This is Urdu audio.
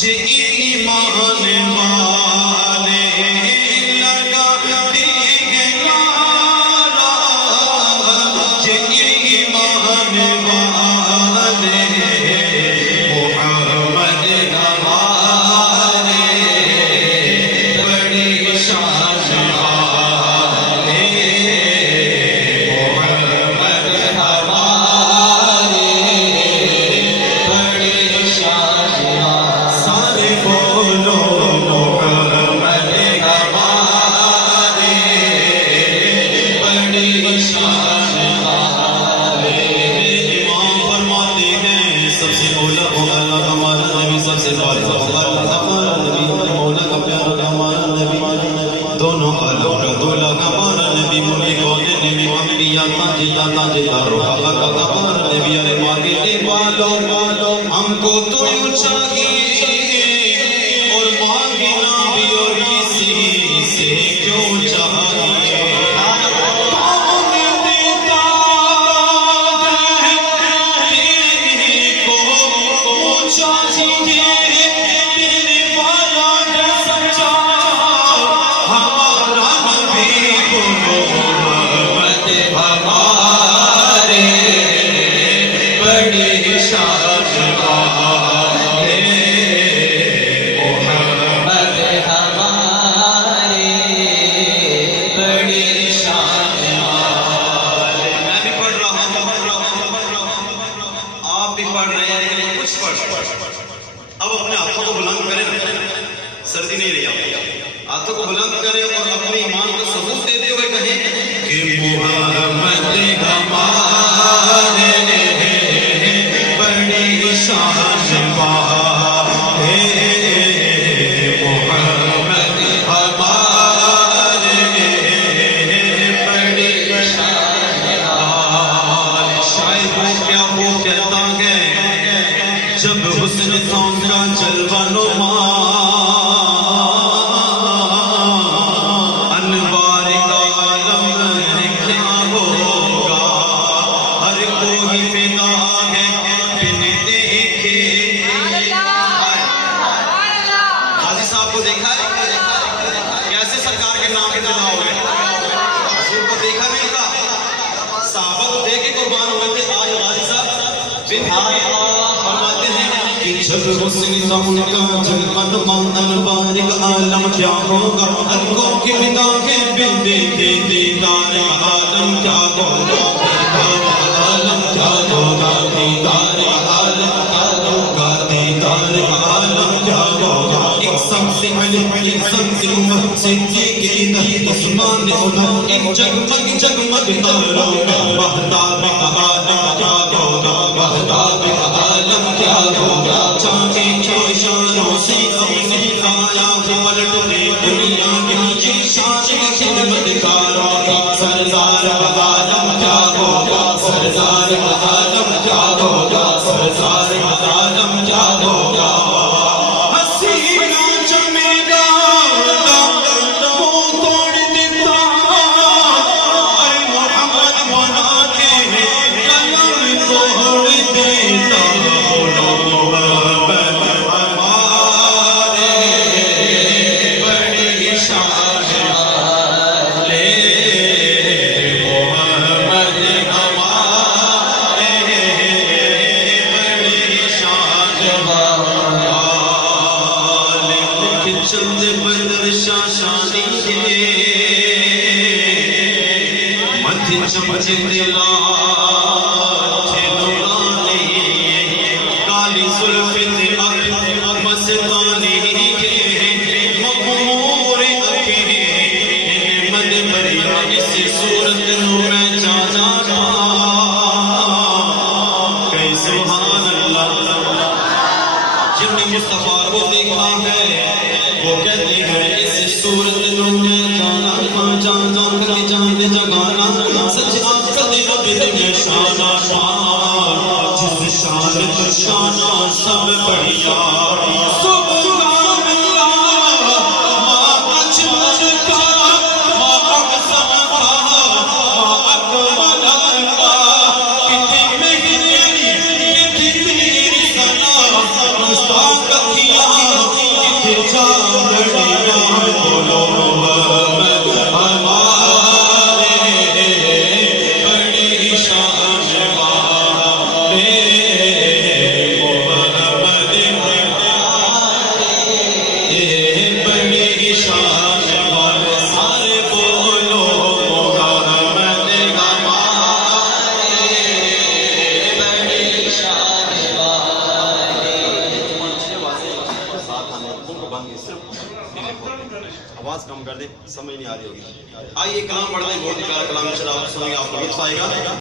یہ ایمان والے لگا دیں گے نعرہ، یہ ایمان والے محمد ہمارے بڑی شان والے، محمد ہمارے بڑی شان والے، سارے بولو محمد ہمارے بڑی شان والے۔ امام فرماتے ہیں سب سے اولا اللہ ہمارا نبی، سب سے بالا اللہ ہمارا نبی، مولا کا پیارا ہمارا نبی، دونوں عالم کا دولا ہمارا نبی، ملک نبی، انبیاء تاجداروں کا ہمارا نبی۔ ارے مانگنے والوں ہم کو تو یوں چاہیے اور مانگنا بھی اور کسی سے کیوں چاہیے، کون دیتا ہے دینے کو چاہیے، دینے والا ہے سچا ہمارا نبی، محمد ہمارے بڑی شان والے، محمد ہمارے بڑی شان والے۔ میں بھی پڑھ رہا ہوں، آپ بھی پڑھ رہے ہیں، لیکن کچھ پڑھ اب اپنے ہاتھوں کو بلند کریں، سردی نہیں رہی، ہاتھوں کو بلند کریں اور اپنے ایمان کو ثبوت دیتے ہوئے کہیں کہ محمد ہمارے بڑی شان والے، محمد ہمارے بڑی شان والے۔ شاعر کو کیا وہ کہتا ہے جب حسن سون کا جلوہ نما انوار عالم کیا ہوگا، ہر کوئی فدا ہے بن دیکھے۔ حاجی صاحب کو دیکھا ہے کیسے سرکار کے نام پہ فدا ہو گئے، حضور کو دیکھا نہیں تھا، صحابہ کو دیکھ کے قربان ہوئے تھے۔ آج حاجی صاحب فرماتے ہیں کہ جب حسن سون کا جلوہ نما انوار عالم کیا ہوگا، ہر کوئی فدا ہے بن دیکھے، دیدار عالم کیا ہوگا، عالم کیا ہوگا، دیدار عالم کیا ہوگا، دیدار عالم کیا ہوگا۔ ایک سب سے علی، ایک سب سے عمر، صدیق نہیں عثمان عمر، ایک جگمگ جگمگ تاروں کا مہتاب عالم کیا ہوگا، مہتاب عالم کیا ہوگا۔ چاہے شانوں سے اپنے آیا پلٹ دے دنیا کی یہ شان خدمت کاروں کا، سردار عالم کیا ہوگا، سردار عالم کیا ہوگا، سردار عالم کیا ہوگا۔ حسینہ چمیرا منہ توڑ دیتا، اے محمد بنا کے قلم توڑ دیتا، محمد ہمارے بڑی شان والے، محمد ہمارے بڑی شان والے۔ چند بدر شاشانی کے مدھ چمچتے لاٹھ نورانی، کالی زلف مستانی کے مغمور اکھیں مد بریا، اس صورت نو میں جانا کہ سبحان اللہ۔ جن نے مصطفیٰ کو دیکھا ہے وہ کہتے ہیں اس صورت نو میں جانا، جان جان کے جان جگانا، سچ آقا دے عبد میں شانہ شان، جس شان پر شانہ سب بڑھیا، سبحان اللہ، ما اجمل کا، ما اعظم کا، ما اکمل کا، کتنی مہر علی، کتنی ثنا، مصطفیٰ کا کیا آواز کم کر دیں، سمجھ نہیں آ رہی ہوگی. آئیے کلام پڑھتے ہیں، بہت ہی پیارا کلام شراب سنیں گے، آپ کو لطف آئے گا.